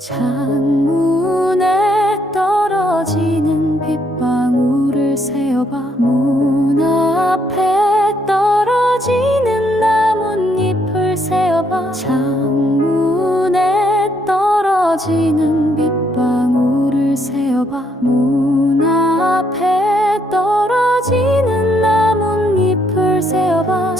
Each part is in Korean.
창문에 떨어지는 빗방울을 세어봐. 문 앞에 떨어지는 나뭇잎을 세어봐. 창문에 떨어지는 빗방울을 세어봐. 문 앞에 떨어지는 나뭇잎을 세어봐.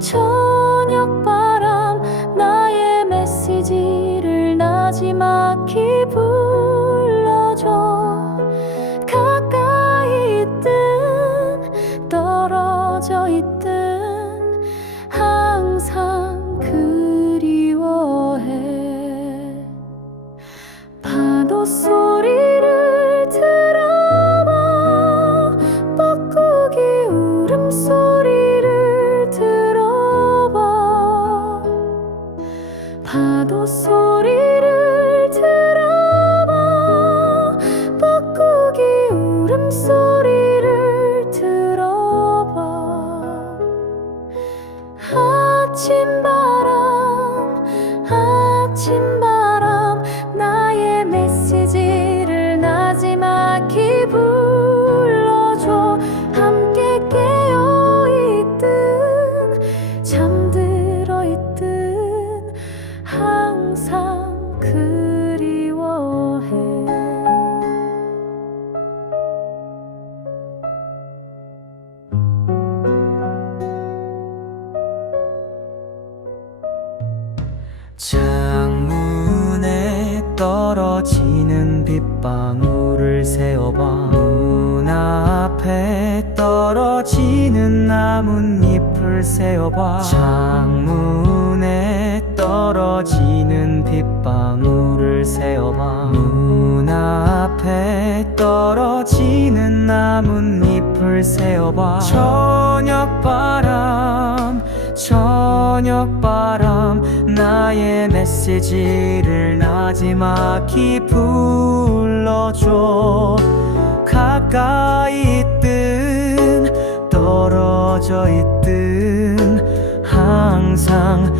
저녁바람 나의 메시지를 나지막히 불러줘. 가까이 있든 떨어져 있든 항상 그리워해. 파도 소리를 들어봐. 뻐꾸기 울음소리를 들어봐. 파도 소리를 들어봐. 뻐꾸기 울음소리를 들어봐. 아침바람 나의 메시지를 나지막히 불러줘. 함께 깨어있든 잠들어 있든 항상 그리워해. 창문에 떨어지는 빗방울을 세어봐. 문 앞에 떨어지는 나뭇잎을 세어봐. 창문에 떨어지는 빗방울을 세어봐. 문 앞에 떨어지는 나뭇잎을 세어봐. 저녁바람 나의 메시지를 나지막히 불러줘. 가까이 있든 떨어져 있든 항상